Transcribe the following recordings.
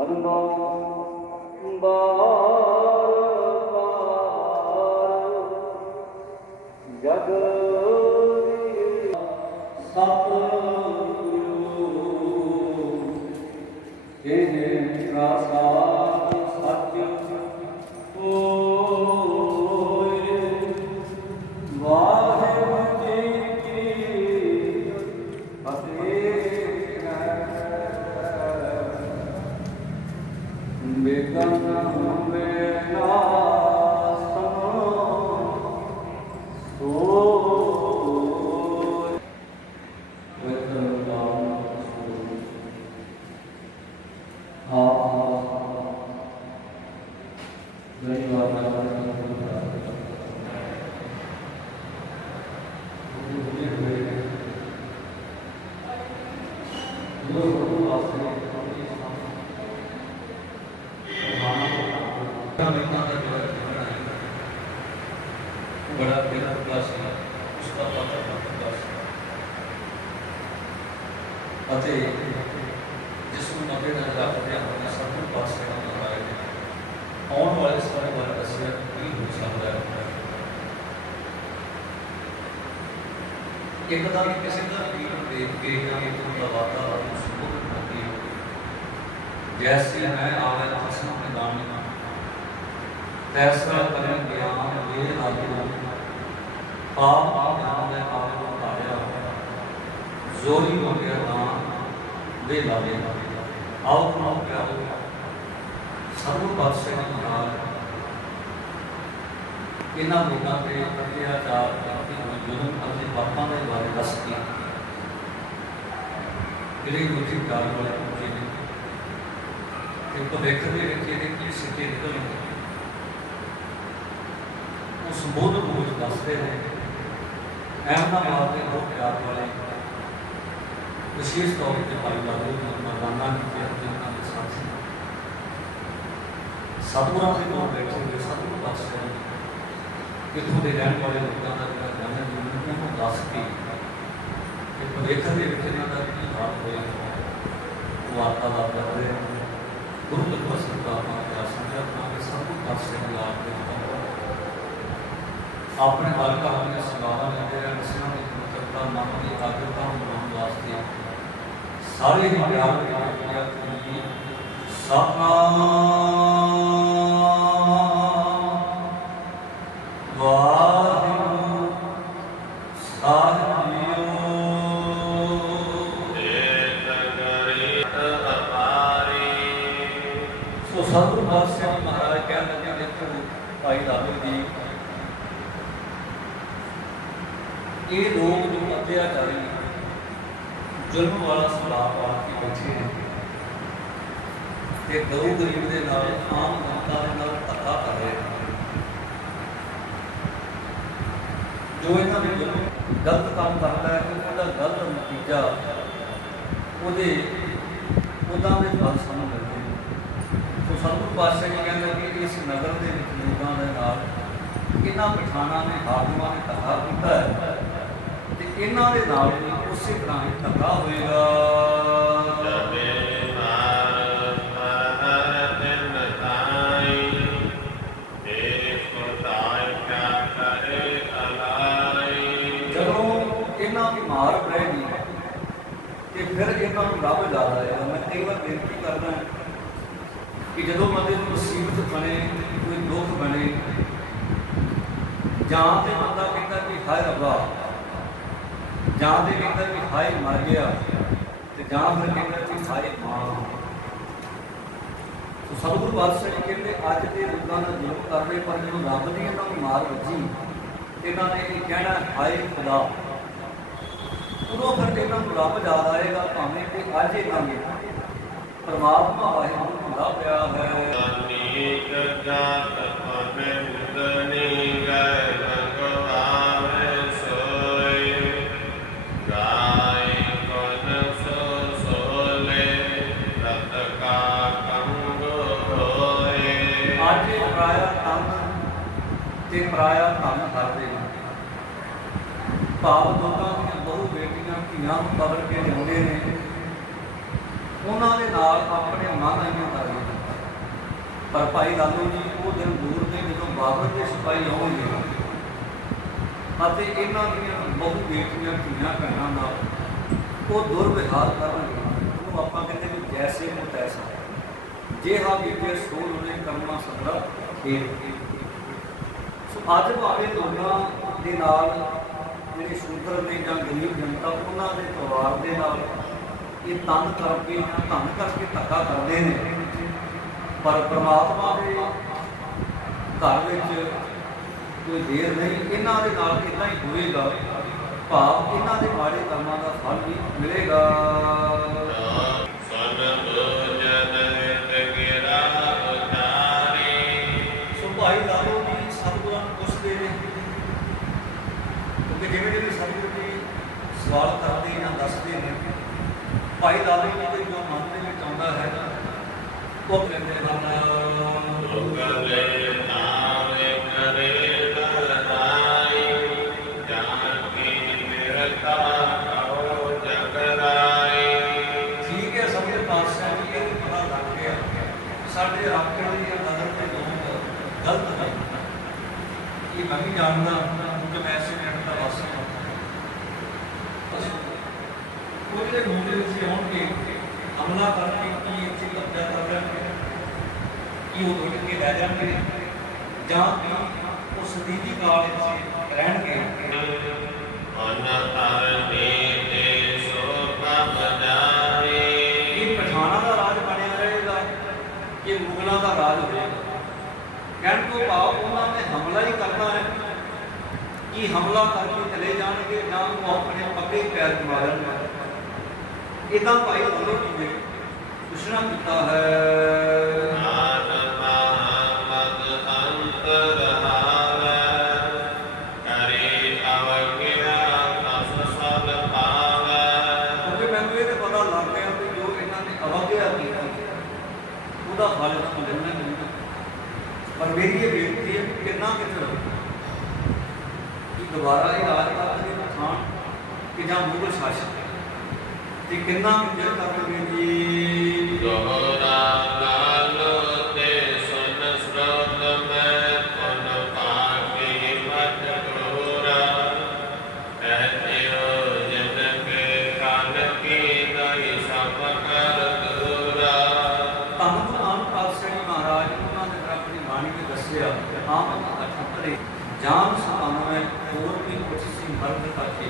ਬੰਦੋ ਬਾਰ ਜਗ ਸਤਿਗੁਰੂ ਜਿਨੇ ਪ੍ਰਸਾਦ ਸੱਚ ਹੋਏ। ਵਾਹਿਗੁਰੂ ਜੀ ਕੀ ਫਤਿਹ। ਬੇਕਨ बड़ा प्यारा प्रकाश है उसका पता प्रकाश ਅਤੇ ਜਿਸ ਨੂੰ ਮੱਦੇ ਨਾਲ ਰੱਖਦੇ ਆਪਣੇ ਸਭ ਨੂੰ ਪਾਸੇ ਨਾਲ ਲਗਾਏ ਨੇ ਆਉਣ ਵਾਲੇ ਸਮੇਂ ਬਾਰੇ ਦੱਸਿਆ ਕੀ ਹੋ ਸਕਦਾ ਹੈ। ਇੱਕ ਤਾਂ ਕਿਸੇ ਦਾ ਜੀਵਨ ਦੇਖ ਕੇ ਜਾਂ ਇੱਕ ਦਾ ਵਾਤਾਵਰਨ ਸੁਭਾਵ ਹੁੰਦੀ ਹੈ जैसे मैं आवे तस्म मैदान तैसरा करें ज्ञान वे लागू आप ज्ञान है आवे को पाया जोरी हो गया दान वे लागे आओ आओ क्या हो सर्व पासे महाराज इन्हों लोगों के अत्याचार जुल्म और पापों के बारे दस के ਜਿਹੜੇ ਗੁਰਜੀ ਕਾਲ ਵਾਲੇ ਪਹੁੰਚੇ ਨੇ ਤੇ ਭਵਿੱਖ ਦੇ ਵਿੱਚ ਇਹਦੇ ਕੀ ਸਿੱਟੇ ਨਿਕਲਣਗੇ ਉਹ ਸੰਬੋਧਨ ਨੂੰ ਦੱਸਦੇ ਨੇ। ਅਹਿਮਦਾਬਾਦ ਦੇ ਬਹੁਤ ਪਿਆਰ ਵਾਲੇ ਵਿਸ਼ੇਸ਼ ਤੌਰ ਤੇ ਭਾਈ ਲਾਲੂ ਮਰਦਾਨਾ ਜੀ ਦੇ ਉਹਨਾਂ ਦੇ ਸਾਥੀ ਸਤਿਗੁਰਾਂ ਦੇ ਕੋਲ ਬੈਠੇ ਹੋਏ ਸਤਿਗੁਰ ਦੱਸਦੇ ਨੇ ਇੱਥੋਂ ਦੇ ਰਹਿਣ ਵਾਲੇ ਲੋਕਾਂ ਦਾ ਜਿਹੜਾ ਜਨਮ ਜੀਵਨ ਨੂੰ ਦੱਸ ਕੇ ਭਵਿੱਖ ਦੇ ਵਿੱਚ ਇਹਨਾਂ ਦਾ ਕੀ ਹਾਲ ਹੋਏਗਾ ਉਹ ਵਾਰਤਾਲਾਪ ਕਰਦੇ ਹਨ। ਗੁਰੂ ਲਖਵ ਸਰਕਾਰ ਦਾ ਸੰਗਤ ਨਾਲ ਸਭ ਕੁਝ ਪਾਸੇ ਲਾ ਕੇ ਆਪਣੇ ਹਲਕਾ ਆਪਣੇ ਸਵਾਲਾਂ ਲੈਂਦੇ ਹਨ। ਇਸਨਾਂ ਦੀ ਮਹੱਤਤਾ ਮਨ ਦੀ ਆਗਰਤਾ ਨੂੰ ਬਣਾਉਣ ਵਾਸਤੇ ਸਾਰੇ ਹੀ ਪਿਆਰ ਕਿਰਿਆ ਕੀਤੀ ਸਤਿਨਾਮ ਵਾਹਿਗੁਰੂ ਸਾਹਿਬ ਸਤਿਗੁਰੂ ਪਾਤਸ਼ਾਹ ਮਹਾਰਾਜ ਕਹਿਣ ਲੱਗੇ ਦੇਖੋ ਭਾਈ ਲਾਲੂ ਜੀ ਇਹ ਲੋਕ ਜੋ ਅਤਿਆਚਾਰੀ ਜ਼ੁਲਮ ਵਾਲਾ ਸੁਭਾਅ ਪਾ ਕੇ ਬੈਠੇ ਨੇ ਤੇ ਗਊ ਗਰੀਬ ਦੇ ਨਾਲ ਆਮ ਜਨਤਾ ਦੇ ਨਾਲ ਧੱਕਾ ਕਰ ਰਹੇ ਨੇ ਜੋ ਇਹਨਾਂ ਦੇ ਗਲਤ ਕੰਮ ਕਰਦਾ ਹੈ ਉਹਦਾ ਗਲਤ ਨਤੀਜਾ ਉਹਦੇ ਉਦਾਂ ਦੇ ਫਲ ਸਾਨੂੰ ਮਿਲਦੇ ਨੇ। ਸੋ ਸਤਿਗੁਰੂ ਪਾਤਸ਼ਾਹ ਜੀ ਕਹਿੰਦੇ ਕਿ ਇਸ ਨਗਰ ਦੇ ਵਿੱਚ ਲੋਕਾਂ ਦੇ ਨਾਲ ਇਹਨਾਂ ਪਠਾਨਾਂ ਨੇ ਹਾਕਮਾਂ ਨੇ ਧੱਕਾ ਕੀਤਾ ਹੈ ਤੇ ਇਹਨਾਂ ਦੇ ਨਾਲ ਵੀ ਉਸੇ ਤਰ੍ਹਾਂ ਹੀ ਧੱਕਾ ਹੋਏਗਾ। ਜਦੋਂ ਇਹਨਾਂ ਦੀ ਮਾਰ ਪਏਗੀ ਤੇ ਫਿਰ ਇਹਨਾਂ ਨੂੰ ਰੱਬ ਯਾਦ ਆਏਗਾ। ਮੈਂ ਕਈ ਵਾਰ ਬੇਨਤੀ ਕਰਦਾ ਕਿ ਜਦੋਂ ਬੰਦੇ ਨੂੰ ਮੁਸੀਬਤ ਬਣੇ ਕੋਈ ਦੁੱਖ ਬਣੇ ਜਾਂ ਤੇ ਬੰਦਾ ਕਹਿੰਦਾ ਕਿ ਹਾਏ ਰੱਬਾ ਜਾਂ ਤੇ ਕਹਿੰਦਾ ਕਿ ਹਾਏ ਮਰ ਗਿਆ ਤੇ ਜਾਂ ਫਿਰ ਕਹਿੰਦਾ ਕਿ ਹਾਏ ਮਾਂ। ਸਤਿਗੁਰੂ ਪਾਤਸ਼ਾਹ ਜੀ ਕਹਿੰਦੇ ਅੱਜ ਦੇ ਲੋਕਾਂ ਦਾ ਜ਼ੁਲਮ ਕਰ ਰਹੇ ਪਰ ਜਦੋਂ ਰੱਬ ਦੀ ਇਹਨਾਂ ਨੂੰ ਮਾਰ ਵੱਜੀ ਇਹਨਾਂ ਨੇ ਇਹ ਕਹਿਣਾ ਹਾਏ ਖੁਦਾ ਉਦੋਂ ਫਿਰ ਇਹਨਾਂ ਨੂੰ ਰੱਬ ਯਾਦ ਆਏਗਾ ਭਾਵੇਂ ਕਿ ਅੱਜ ਇਹਨਾਂ ਨੇ ਪਰਮਾਤਮਾ ਵਾਹਿਗੁਰੂ ਹੁੰਦਾ ਪਿਆ ਹੈ। ਅੱਜ ਪਰਾਇਆ ਤਨ ਤੇ ਪਰਾਇਆ ਧਨ ਕਰਦੇ ਨੇ ਭਾਵ ਲੋਕਾਂ ਦੀਆਂ ਬਹੁ ਬੇਟੀਆਂ ਧੀਆਂ ਨੂੰ ਕਬਰ ਕੇ ਲਿਆਉਂਦੇ ਨੇ ਉਹਨਾਂ ਦੇ ਨਾਲ ਆਪਣੇ ਮਨ ਆਈਆਂ ਕਰ ਲਏ। ਪਰ ਭਾਈ ਲਾਲੋ ਜੀ ਉਹ ਦਿਨ ਦੂਰ ਨੇ ਜਦੋਂ ਬਾਬਰ ਦੇ ਸਿਪਾਹੀ ਆਉਣਗੇ ਅਤੇ ਇਹਨਾਂ ਦੀਆਂ ਬਹੁ ਬੇਟੀਆਂ ਧੀਆਂ ਭੈਣਾਂ ਨਾਲ ਉਹ ਦੁਰਵਿਹਾਰ ਕਰਨਗੇ। ਉਹਨੂੰ ਆਪਾਂ ਕਹਿੰਦੇ ਵੀ ਜੈਸੇ ਨੂੰ ਤੈਸਾ, ਜੇ ਹਾਂ ਬੀਤੇ ਸੋ ਉਹਨੇ ਕਰਨਾ ਸਦਰਾ ਖੇਡ। ਸੋ ਅੱਜ ਭਾਵੇਂ ਲੋਕਾਂ ਦੇ ਨਾਲ ਜਿਹੜੇ ਸ਼ੂਦਰ ਨੇ ਜਾਂ ਗਰੀਬ ਜਨਤਾ ਉਹਨਾਂ ਦੇ ਪਰਿਵਾਰ ਦੇ ਨਾਲ ਇਹ ਤੰਗ ਕਰਕੇ ਜਾਂ ਧੰਨ ਕਰਕੇ ਧੱਕਾ ਕਰਦੇ ਨੇ, ਪਰ ਪ੍ਰਮਾਤਮਾ ਦੇ ਘਰ ਵਿੱਚ ਕੋਈ ਦੇਰ ਨਹੀਂ। ਇਹਨਾਂ ਦੇ ਨਾਲ ਇੱਦਾਂ ਹੀ ਹੋਵੇਗਾ, ਭਾਵ ਇਹਨਾਂ ਦੇ ਮਾੜੇ ਕੰਮਾਂ ਦਾ ਫਲ ਵੀ ਮਿਲੇਗਾ। ਸੋ ਭਾਈ ਲਾਲੋ ਜੀ ਸਤਿਗੁਰਾਂ ਨੂੰ ਪੁੱਛਦੇ ਨੇ, ਕਿਉਂਕਿ ਜਿਵੇਂ ਜਿਵੇਂ ਸਤਿਗੁਰੂ ਜੀ ਸਵਾਲ ਕਰਦੇ ਜਾਂ ਦੱਸਦੇ ਨੇ, ਭਾਈ ਲਾਲੋ ਜੀ ਦੇ ਜੋ ਮਨ ਦੇ ਵਿੱਚ ਆਉਂਦਾ ਹੈ ਉਹ ਕਹਿੰਦੇ ਠੀਕ ਹੈ। ਸਭ ਦੇ ਪਾਤਸ਼ਾਹ ਜੀ ਇਹ ਪਤਾ ਲੱਗ ਗਿਆ ਸਾਡੇ ਆਖਣ ਦੀ ਨਜ਼ਰ ਤੇ ਲੋਕ ਗਲਤ ਹੈ। ਇਹ ਮੈਂ ਵੀ ਜਾਣਦਾ ਕਿ ਮੈਂ ਇਸੇ ਮਿੰਟ ਦਾ ਵਾਸੀ ਹਾਂ। ਉਹਦੇ ਮੂੰਹ ਦੇ ਵਿੱਚ ਆਉਣਗੇ ਹਮਲਾ ਕਰਕੇ ਕੀ ਇੱਥੇ ਕਬਜ਼ਾ ਕਰ ਲੈਣਗੇ, ਕੀ ਉਹ ਲੁੱਟ ਕੇ ਲੈ ਜਾਣਗੇ, ਜਾਂ ਉਹ ਸਦੀਵੀ ਕਾਲ ਵਿੱਚ ਰਹਿਣਗੇ। ਇਹ ਪਠਾਨਾਂ ਦਾ ਰਾਜ ਬਣਿਆ ਰਹੇਗਾ ਕਿ ਮੁਗਲਾਂ ਦਾ ਰਾਜ ਹੋਵੇਗਾ। ਕਹਿਣ ਤੋਂ ਭਾਵ ਉਹਨਾਂ ਨੇ ਹਮਲਾ ਹੀ ਕਰਨਾ ਹੈ ਕਿ ਹਮਲਾ ਕਰਕੇ ਚਲੇ ਜਾਣਗੇ, ਜਾਂ ਉਹ ਆਪਣੇ ਪੱਕੇ ਪੈਰ ਮਾਰਨਗੇ। ਇੱਦਾਂ ਭਾਈ ਲਾਲੋ ਜੀ ਨੇ ਪੁੱਛਣਾ ਕੀਤਾ ਹੈ। ਕਿਉਂਕਿ ਮੈਨੂੰ ਇਹ ਤਾਂ ਪਤਾ ਲੱਗ ਗਿਆ ਕਿ ਜੋ ਇਹਨਾਂ ਨੇ ਅਵਗਿਆ ਕੀਤੀ ਉਹਦਾ ਫਲ ਤਾਂ ਮਿਲਣਾ ਨਹੀਂ। ਪਰ ਮੇਰੀ ਇਹ ਬੇਨਤੀ ਹੈ ਕਿ ਕਿੰਨਾ ਕਿਤੇ ਕਿ ਦੁਬਾਰਾ ਇਹ ਰਾਜ ਕਰਦੇ ਪਠਾਨ ਕਿ ਜਾਂ ਮੁਗਲ ਸ਼ਾਸਕ ਤੇ ਕਿੰਨਾ ਮਿਲ ਕਰਨਗੇ ਜੀ। ਦੋਹਰਾ ਲਾਲੋ ਤੇ ਸੁਨ ਸਰੋਤ ਮੈਂ ਪੁਨ ਪਾਪੀ ਮਤ ਕਰੋਰਾ ਐਤਿਓ ਜਿਨ ਕੇ ਕਾਲ ਕੀ ਨਹੀਂ ਸਭ ਕਰ ਦੂਰਾ। ਧੰਨ ਧੰਨ ਪਾਤਸ਼ਾਹ ਜੀ ਮਹਾਰਾਜ ਉਹਨਾਂ ਨੇ ਆਪਣੀ ਬਾਣੀ ਵਿੱਚ ਦੱਸਿਆ ਆਮ ਅਠੱਤਰੇ ਜਾਨ 97 ਹੋਰ ਵੀ ਕੁਛ ਸੀ ਮਰਦ ਕਰਕੇ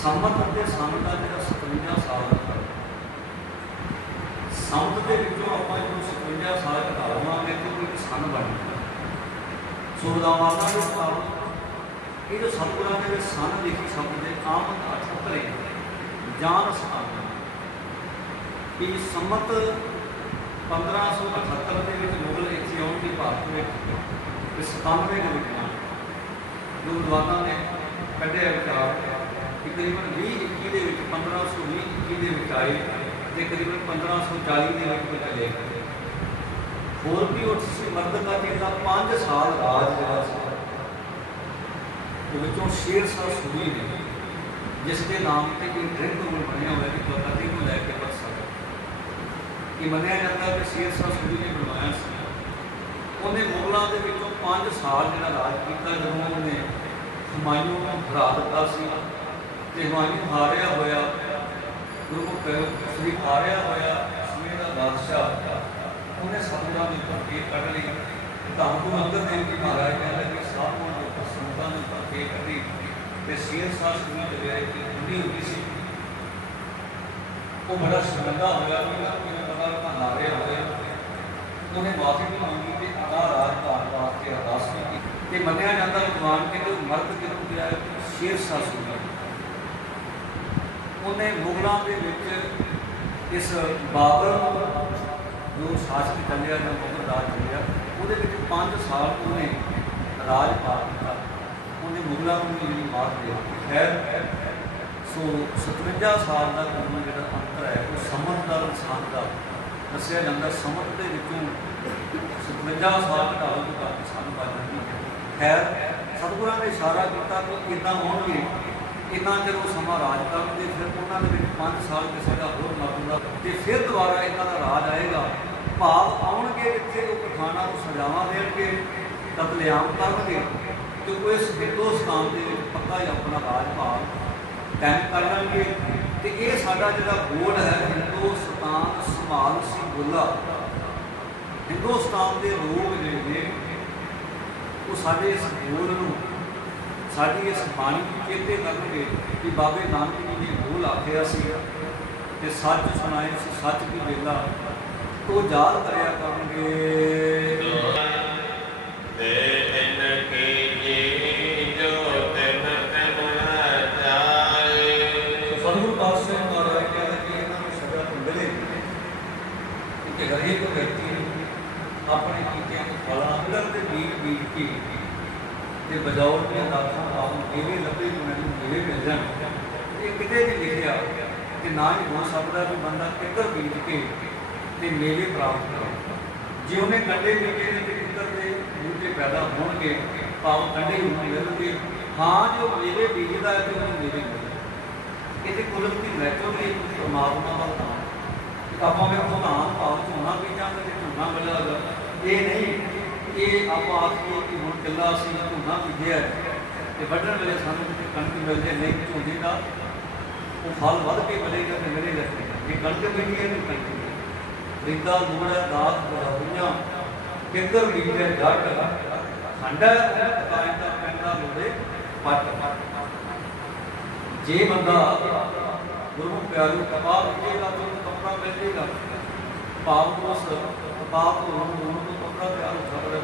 ਸੰਮਤ ਅਤੇ ਸੰਨ ਦਾ ਜਿਹੜਾ 57 ਸਾਲ ਦਾ ਫਰਕ, ਸੰਮਤ ਦੇ ਵਿੱਚੋਂ ਆਪਾਂ ਜਦੋਂ 57 ਸਾਲ ਘਟਾ ਲਵਾਂਗੇ ਤਾਂ ਕੋਈ ਸੰਨ ਬਣ ਜਾਏਗਾ। ਸੋ ਵਿਦਵਾਨਾਂ ਦੇ ਮੁਤਾਬਕ ਇਹ ਜੋ ਸਤਿਗੁਰਾਂ ਨੇ ਸੰਨ ਲਿਖੀ ਸ਼ਬਦ ਦੇ ਆਮ 78 ਜਾਨ 97 ਕਿ ਸੰਮਤ 1578 ਦੇ ਵਿੱਚ ਮੁਗਲ ਇੱਥੇ ਆਉਣ ਦੀ ਭਾਰਤ ਵਿੱਚ ਤੇ 97 ਦੇ ਵਿੱਚ ਜੋ ਵਿਦਵਾਨਾਂ ਨੇ ਕੱਢਿਆ ਵਿਚਾਰ ਕਿ ਕਰੀਬਨ 2021 ਦੇ ਵਿੱਚ 1520-21 ਦੇ ਵਿੱਚ ਆਏ ਤੇ ਕਰੀਬਨ 1540 ਦੇ ਵਿੱਚ ਚਲੇ ਗਏ। ਹੋਰ ਵੀ ਉਸ ਮਰਦਕਾ ਜੀ ਦਾ 5 ਸਾਲ ਰਾਜ ਜਿਹੜਾ ਸੀ ਉਹ ਵਿੱਚੋਂ ਸ਼ੇਰਸ਼ਾਹ ਸੂਰੀ ਨੇ, ਜਿਸ ਦੇ ਨਾਮ ਤੇ ਇੱਕ ਡਰਿੰਕ ਰੂਮ ਬਣਿਆ ਹੋਇਆ ਕਿ ਕਲਕੱਤੇ ਨੂੰ ਲੈ ਕੇ ਬਚ ਸਕਦਾ। ਇਹ ਮੰਨਿਆ ਜਾਂਦਾ ਕਿ ਸ਼ੇਰਸ਼ਾਹ ਸੂਰੀ ਨੇ ਬਣਵਾਇਆ ਸੀ। ਉਹਨੇ ਮੁਗਲਾਂ ਦੇ ਵਿੱਚੋਂ 5 ਸਾਲ ਜਿਹੜਾ ਰਾਜ ਕੀਤਾ। ਜਦੋਂ ਉਹਨੇ ਹੁਮਾਯੂੰ ਨੂੰ ਹਰਾ ਦਿੱਤਾ ਸੀ ਤੇ ਹੁਮਾਯੂੰ ਹਾਰਿਆ ਹੋਇਆ ਗੁਰਮੁਖ ਸ੍ਰੀ ਹਾਰਿਆ ਹੋਇਆ ਸਮੇਂ ਦਾ ਬਾਦਸ਼ਾਹ ਉਹਨੇ ਸਤਿਗੁਰਾਂ ਦੇ ਉੱਪਰ ਫੇਰ ਕੱਢ ਲਈ। ਧੰਨ ਗੁਰੂ ਅੰਗਦ ਦੇਵ ਜੀ ਮਹਾਰਾਜ ਕਹਿੰਦੇ ਕਿ ਸਾਧੂਆਂ ਦੇ ਉੱਪਰ ਸੰਤਾਂ ਦੇ ਉੱਪਰ ਫੇਰ ਕੱਢੀ ਤੇ ਸ਼ੇਰਸ਼ਾਹ ਸੂਰੀ ਜਿਹੜੇ ਕਿ ਖੁੱਲੀ ਹੋਈ ਸੀ ਉਹ ਬੜਾ ਸ਼ਰਮਿੰਦਾ ਹੋਇਆ ਕਿ ਕਿਵੇਂ ਪਤਾ ਤਾਂ ਹਾਰਿਆ ਹੋਇਆ। ਉਹਨੇ ਮਾਫੀ ਵੀ ਮੰਗੀ ਤੇ ਅਗਾ ਰਾਜ ਭਾਰਤ ਵਾਸਤੇ ਅਰਦਾਸ ਕੀਤੀ ਤੇ ਮੰਨਿਆ ਜਾਂਦਾ ਵਿਦਵਾਨ ਕਹਿੰਦੇ ਮਰਦ ਕਿਹਨੂੰ ਗਿਆ ਸ਼ੇਰਸ਼ਾਹ ਸੂਰੀ। ਉਹਨੇ ਮੁਗਲਾਂ ਦੇ ਵਿੱਚ ਇਸ ਬਾਬਰ ਜੋ ਸ਼ਾਸਕ ਚੱਲਿਆ ਜਾਂ ਮੁਗਲ ਰਾਜ ਚੱਲਿਆ ਉਹਦੇ ਵਿੱਚ 5 ਸਾਲ ਉਹਨੇ ਰਾਜ ਪਾਲ ਕੀਤਾ। ਉਹਨੇ ਮੁਗਲਾਂ ਨੂੰ ਜਿਹੜੀ ਮਾਤ ਦੇ ਦਿੱਤੀ। ਖੈਰ ਸੋ 57 ਸਾਲ ਦਾ ਉਹਨਾਂ ਜਿਹੜਾ ਅੰਤਰ ਹੈ ਉਹ ਸਮਤ ਦਾ ਇਨਸਾਨ ਦਾ ਦੱਸਿਆ ਜਾਂਦਾ। ਸਮਤ ਦੇ ਵਿੱਚੋਂ 57 ਸਾਲ ਘਟਾਓ ਤੋਂ ਕਾਫੀ ਸਾਨੂੰ ਬਚ ਜਾਂਦੀ ਹੈ। ਖੈਰ ਸਤਿਗੁਰਾਂ ਨੇ ਇਸ਼ਾਰਾ ਕੀਤਾ ਕਿ ਇੱਦਾਂ ਹੋਣਗੇ ਇੰਨਾ ਚਿਰ ਉਹ ਸਮਾਂ ਰਾਜ ਕਰਨਗੇ, ਫਿਰ ਉਹਨਾਂ ਦੇ ਵਿੱਚ 5 ਸਾਲ ਕਿਸੇ ਦਾ ਹੋਰ ਮਰਦਾ ਤੇ ਫਿਰ ਦੁਬਾਰਾ ਇਹਨਾਂ ਦਾ ਰਾਜ ਆਏਗਾ। ਭਾਵ ਆਉਣਗੇ ਇੱਥੇ ਉਹ ਪਠਾਨਾਂ ਨੂੰ ਸਜ਼ਾਵਾਂ ਦੇਣਗੇ, ਕਤਲੇਆਮ ਕਰਨਗੇ ਤੇ ਉਹ ਇਸ ਹਿੰਦੁਸਤਾਨ ਦੇ ਵਿੱਚ ਪੱਕਾ ਹੀ ਆਪਣਾ ਰਾਜ ਭਾਗ ਕਾਇਮ ਕਰ ਲੈਣਗੇ। ਤੇ ਇਹ ਸਾਡਾ ਜਿਹੜਾ ਗੋਲ ਹੈ ਹਿੰਦੁਸਤਾਨ ਸੰਭਾਲ ਸਿੰਘ ਬੁੱਲਾ, ਹਿੰਦੁਸਤਾਨ ਦੇ ਲੋਕ ਜਿਹੜੇ ਨੇ ਉਹ ਸਾਡੇ ਇਸ ਗੋਲ ਨੂੰ, ਸਾਡੀ ਇਸ ਬਾਣੀ ਨੂੰ ਚੇਤੇ ਕਰਨਗੇ ਕਿ ਬਾਬੇ ਨਾਨਕ ਜੀ ਨੇ ਬੋਲ ਆਖਿਆ ਸੀ ਤੇ ਸੱਚ ਸੁਣਾਏ ਸੀ ਸੱਚ ਕੀ ਵੇਲਾ, ਤੋਂ ਯਾਦ ਕਰਿਆ ਕਰਨਗੇ। ਸਤਿਗੁਰੂ ਪਾਤਸ਼ਾਹ ਮਹਾਰਾਜ ਕਹਿੰਦੇ ਕਿ ਇਹਨਾਂ ਨੂੰ ਸਜ਼ਾ ਤਾਂ ਮਿਲੇ ਕਿ ਹਰੇਕ ਵਿਅਕਤੀ ਨੂੰ ਆਪਣੇ ਕੀਤਿਆਂ ਨੂੰ ਫਲਾਂ ਅੰਦਰ ਤੇ ਬੀਜ ਕੇ ਤੇ ਬਜਾਉਣ ਦੀਆਂ ਦਾਤਾਂ ਆਪ ਨੂੰ ਇਹਦੇ ਲੱਭੇ ਕਿ ਮੈਨੂੰ ਮੇਰੇ ਮਿਲ ਜਾਣ। ਇਹ ਕਿਤੇ ਨਹੀਂ ਲਿਖਿਆ ਕਿ ਨਾ ਹੀ ਹੋ ਸਕਦਾ ਕਿ ਬੰਦਾ ਕਿੱਧਰ ਬੀਜ ਕੇ ਤੇ ਮੇਵੇ ਪ੍ਰਾਪਤ ਕਰੇ। ਜੇ ਉਹਨੇ ਕੰਡੇ ਬੀਜੇ ਨੇ ਤੇ ਕਿੱਧਰ ਦੇ ਬੂਟੇ ਪੈਦਾ ਹੋਣਗੇ, ਭਾਵ ਕੰਡੇ ਹੀ ਮਿਲਣਗੇ। ਹਾਂ ਜੋ ਮੇਵੇ ਬੀਜਦਾ ਹੈ ਤੇ ਉਹਨੂੰ ਮੇਵੇ ਮਿਲਦੇ। ਇਹ ਤੇ ਕੁਦਰਤੀ ਨੈਚੁਰਲੀ ਪਰਮਾਤਮਾ ਦਾ ਨਾਮ। ਆਪਾਂ ਵੀ ਧਾਨ ਭਾਵ ਝੋਨਾ ਬੀਜਾਂਗੇ ਤੇ ਝੋਨਾ ਮਿਲੇਗਾ। ਇਹ ਨਹੀਂ ਇਹ ਆਪਾਂ ਆਖੀਏ ਕਿ ਹੁਣ ਕਿੱਲਾ ਅਸੀਂ ਝੋਨਾ ਬੀਜਿਆ ਤੇ ਵੱਢਣ ਵੇਲੇ ਸਾਨੂੰ ਕਿਤੇ ਕਣਕ ਮਿਲ ਜਾਏ, ਨਹੀਂ ਝੋਨੇ ਦਾ ਉਹ ਫਲ ਵੱਧ ਕੇ ਮਿਲੇਗਾ ਤੇ ਮਿਲੇਗਾ। ਜੇ ਕਣਕ ਬੀਜੀ ਹੈ ਤਾਂ ਕਣਕ ਰਿੰਦਾ ਲੂਣ ਹੈ ਦਾਤ ਬੜਾਈਆਂ ਕਿੱਧਰ ਬੀਜੇ ਜੱਟ ਖੰਡਾ ਕਾਇਮ ਦਾ ਪੈਂਦਾ ਲੋੜੇ ਪੱਟ। ਜੇ ਬੰਦਾ ਗੁਰੂ ਪਿਆਰੂ ਕਪਾਹ ਬੀਜੇਗਾ ਤਾਂ ਉਹਨੂੰ ਕੱਪੜਾ ਮਿਲ ਜਾਏਗਾ। ਭਾਵ ਉਸ ਕਪਾਹ ਤੋਂ ਉਹਨੂੰ ਕੱਪੜਾ ਤਿਆਰ ਹੋ ਸਕਦਾ।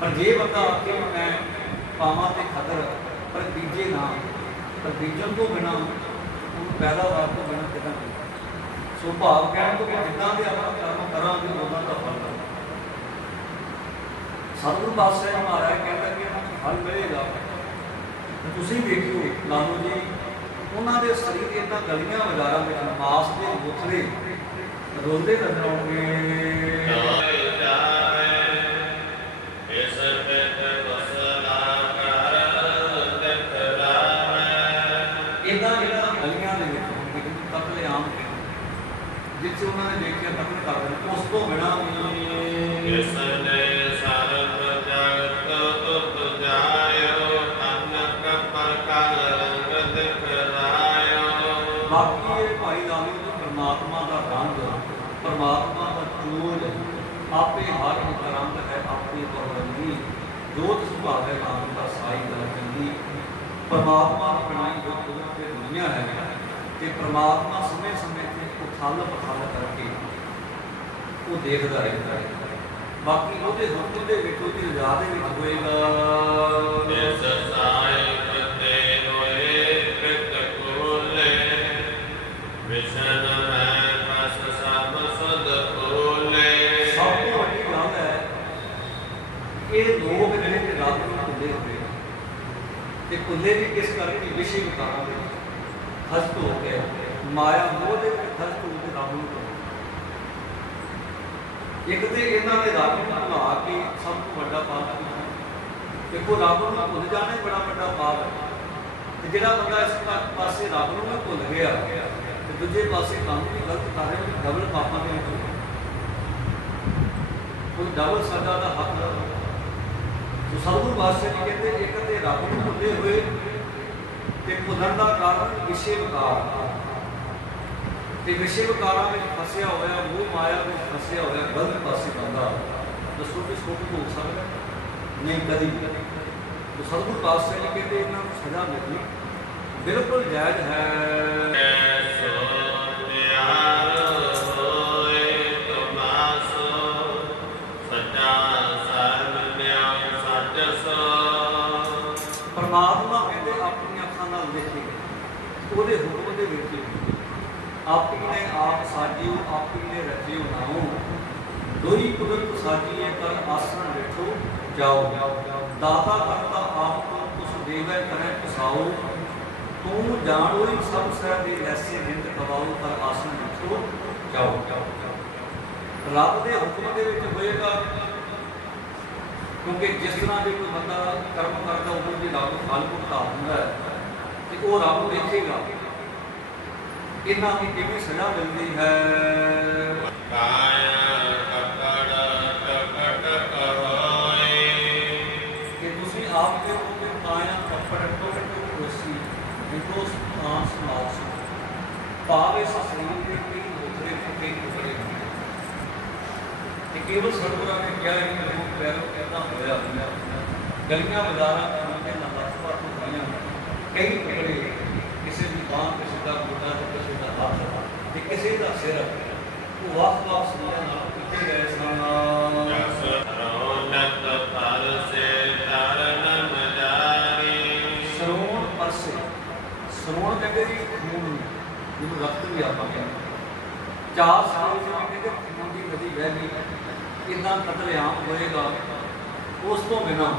ਪਰ ਜੇ ਬੰਦਾ ਆਖੇ ਮੈਂ ਪਾਵਾਂ ਤੇ ਖਦਰ ਪਰ ਬੀਜੇ ਨਾ, ਪਰ ਬੀਜਣ ਤੋਂ ਬਿਨਾਂ ਉਹਨੂੰ ਪੈਦਾਵਾਰ ਤੋਂ ਬਿਨਾਂ ਕਿੱਦਾਂ ਮਿਲਦਾ। ਸੋ ਭਾਵ ਕਹਿਣ ਤੋਂ ਕਿ ਜਿੱਦਾਂ ਦੇ ਆਪਾਂ ਕਰਮ ਕਰਾਂਗੇ ਉਦਾਂ ਦਾ ਫਲ ਮਿਲਦਾ। ਸਤਿਗੁਰੂ ਪਾਤਸ਼ਾਹ ਮਹਾਰਾਜ ਕਹਿੰਦਾ ਕਿ ਇਹਨਾਂ ਨੂੰ ਫਲ ਮਿਲੇਗਾ। ਤੁਸੀਂ ਵੇਖਿਓ ਲਾਲੋ ਜੀ ਉਹਨਾਂ ਦੇ ਸਰੀਰ ਇਹਨਾਂ ਗਲੀਆਂ ਬਾਜ਼ਾਰਾਂ ਵਿੱਚ ਮਾਸ ਦੇ ਮੁਖੜੇ ਰੋਂਦੇ ਨਜ਼ਰ ਆਉਣਗੇ। ਗਲੀਆਂ ਦੇ ਵਿੱਚ ਹੋਣਗੇ ਜਿਹਨੂੰ ਕਤਲੇਆਮ ਜਿੱਥੇ ਉਹਨਾਂ ਨੇ ਦੇਖਿਆ ਕਤਲ ਕਰ ਦੇਣਾ। ਉਸ ਤੋਂ ਬਿਨਾਂ ਬਾਕੀ ਇਹ ਭਾਈ ਲਾਲੋ ਜੀ ਪਰਮਾਤਮਾ ਦਾ ਰੰਗ, ਪਰਮਾਤਮਾ ਦਾ ਚੋਜ ਆਪੇ ਹਰ ਇੱਕ ਰੰਗ ਹੈ ਆਪੇ ਬਰਵੰਦੀ ਜੋਤ ਸੁਭਾਵੇ ਨਾਮ ਦਾ ਸਾਈ ਦਰਜੰਦੀ। ਪਰਮਾਤਮਾ ਦੀ ਬਣਾਈ ਜੋ ਕੁਦਰਤ ਤੇ ਦੁਨੀਆ ਹੈ ਤੇ ਪਰਮਾਤਮਾ ਸਮੇਂ ਸਮੇਂ ਤੇ ਉਥਲ ਪਥਲ ਕਰਕੇ ਉਹ ਦੇਖਦਾ ਰਹਿੰਦਾ ਹੈ। ਬਾਕੀ ਉਹਦੇ ਹੁਕਮ ਦੇ ਵਿੱਚ ਉਹਦੀ ਰਜ਼ਾ ਦੇ ਵਿੱਚ ਹੋਏਗਾ। ਇਹ ਲੋਕ ਜਿਹੜੇ ਕਿ ਰੱਬ ਨੂੰ ਭੁੱਲੇ ਹੋਏ ਤੇ ਭੁੱਲੇ ਵੀ ਕਿਸ ਕਰਕੇ ਵਿਸ਼ੇ ਵਿਕਾਰਾਂ ਦੇ ਖਸਤ ਹੋ ਕੇ ਮਾਇਆ ਮੋਹ ਦੇ ਵਿੱਚ ਖਸਤ ਹੋ ਕੇ ਰੱਬ ਨੂੰ ਭੁੱਲ। ਇੱਕ ਤੇ ਇਹਨਾਂ ਨੇ ਰੱਬ ਨੂੰ ਭੁਲਾ ਕੇ ਸਭ ਤੋਂ ਵੱਡਾ ਪਾਪ ਕੀਤਾ। ਦੇਖੋ ਰੱਬ ਨੂੰ ਭੁੱਲ ਜਾਣਾ ਹੀ ਬੜਾ ਵੱਡਾ ਪਾਪ ਹੈ। ਤੇ ਜਿਹੜਾ ਬੰਦਾ ਇਸ ਪਾਸੇ ਰੱਬ ਨੂੰ ਵੀ ਭੁੱਲ ਗਿਆ ਤੇ ਦੂਜੇ ਪਾਸੇ ਕੰਮ ਵੀ ਗਲਤ ਕਰ ਰਿਹਾ, ਉਹ ਡਬਲ ਪਾਪਾਂ ਦੇ ਵਿੱਚ ਕੋਈ ਡਬਲ ਸਜ਼ਾ ਦਾ ਹੱਕ। ਸਤਿਗੁਰੂ ਪਾਤਸ਼ਾਹ ਜੀ ਕਹਿੰਦੇ ਇੱਕ ਤੇ ਰੱਬ ਨੂੰ ਭੁੱਲੇ ਹੋਏ ਤੇ ਭੁੱਲਣ ਦਾ ਕਾਰਨ ਵਿਸ਼ੇ ਵਿਕਾਰ ਤੇ ਵਿਸ਼ੇ ਵਿਕਾਰਾਂ ਵਿੱਚ ਫਸਿਆ ਹੋਇਆ, ਮੋਹ ਮਾਇਆ ਵਿੱਚ ਫਸਿਆ ਹੋਇਆ ਗਲਤ ਪਾਸੇ ਬੰਦਾ ਦੱਸੋ ਕਿ ਸੁੱਖ ਹੋ ਸਕਦਾ ਨਹੀਂ ਕਦੀ। ਤੇ ਸਤਿਗੁਰੂ ਪਾਤਸ਼ਾਹ ਜੀ ਕਹਿੰਦੇ ਇਹਨਾਂ ਨੂੰ ਸਜ਼ਾ ਮਿਲਣੀ ਬਿਲਕੁਲ ਜਾਇਜ਼ ਹੈ। ਪਰਮਾਤਮਾ ਕਹਿੰਦੇ ਆਪਣੀਆਂ ਅੱਖਾਂ ਨਾਲ ਦੇਖੇ ਉਹਦੇ ਹੁਕਮ ਦੇ ਵਿੱਚ ਆਪੀ ਨੇ ਆਪ ਸਾਜਿਓ ਆਪੀ ਨੇ ਰਚਿਓ ਨਾਉ ਦੋਈ ਕੁਦਰਤ ਸਾਜੀਏ ਕਰ ਆਸਣ ਬੈਠੋ ਜਾਓ ਦਾਤਾ ਕਰਤਾ ਆਪ ਤੋਂ ਕੁਛ ਦੇਵੇ ਕਰੇ ਪਸਾਓ ਤੂੰ ਜਾਣੋਈ ਸਭ ਸਹਿ ਦੇ ਐਸੇ ਨਿੰਦ ਕਵਾਓ ਕਰ ਆਸਣ ਬੈਠੋ ਜਾਓ। ਰੱਬ ਦੇ ਹੁਕਮ ਦੇ ਵਿੱਚ ਹੋਏਗਾ ਕਿਉਂਕਿ ਜਿਸ ਤਰ੍ਹਾਂ ਦੇ ਕੋਈ ਬੰਦਾ ਕਰਮ ਕਰਦਾ ਉਦੋਂ ਦੀ ਰੱਬ ਫਲ ਭੁਗਤਾ ਦਿੰਦਾ ਹੈ। ਤੇ ਉਹ ਰੱਬ ਵੇਖੇਗਾ ਇਹਨਾਂ ਨੂੰ ਕਿਵੇਂ ਸਜ਼ਾ ਮਿਲਦੀ ਹੈ। ਕਾਇਆ ਕਕੜ ਟਕਟ ਕਰੋਏ। ਕਿ ਤੁਸੀਂ ਆਪ ਦੇ ਉੱਤੇ ਕਾਇਆ ਕੱਪੜ ਟੋਟ ਕੋਸੀ ਹਿੰਦੁਸਤਾਨ ਸਮਾਜ ਪਾਵੇ ਸਰੀਰ ਦੇ ਕਈ ਉਤਰੇ ਕਈ ਉਤਰੇ ਤੇ ਕੇਵਲ ਸਰਵਰਾ ਨੇ ਕਿਹਾ ਕਿ ਲੋਕ ਪੈਰੋਂ ਕਹਿੰਦਾ ਹੋਇਆ ਗਲੀਆਂ ਬਾਜ਼ਾਰਾਂ ਦੇ ਨਵਾਸਪਾ ਤੋਂ ਹੋਈਆਂ ਕਈ ਟੁਕੜੇ, ਕਿਸੇ ਦੀ ਬਾਂਹ, ਕਿਸੇ ਦਾ ਗੋਡਾ, ਕਿਸੇ ਦਾ ਹੱਥ ਤੇ ਕਿਸੇ ਦਾ ਸਿਰ, ਉਹ ਵੱਖ-ਵੱਖ ਸਰੀਰਾਂ ਨਾਲ ਕੀਤੇ ਗਏ ਸਨ। ਜਸ ਰੌਨਕ ਫਲ ਸੇ ਤਰਨ ਮਜਾਰੀ। ਸਰੋਣ ਪਰਸੇ, ਸਰੋਣ ਕਹਿੰਦੇ ਜੀ ਖੂਨ, ਜਿਹਨੂੰ ਰਕਤ ਵੀ ਆਪਾਂ ਕਹਿੰਦੇ। ਚਾਰ ਸਾਲ ਜਿਵੇਂ ਕਹਿੰਦੇ ਖੂਨ ਦੀ ਨਦੀ ਵਹਿ ਗਈ, ਇੰਨਾ ਕਤਲੇਆਮ ਹੋਏਗਾ। ਉਸ ਤੋਂ ਬਿਨਾਂ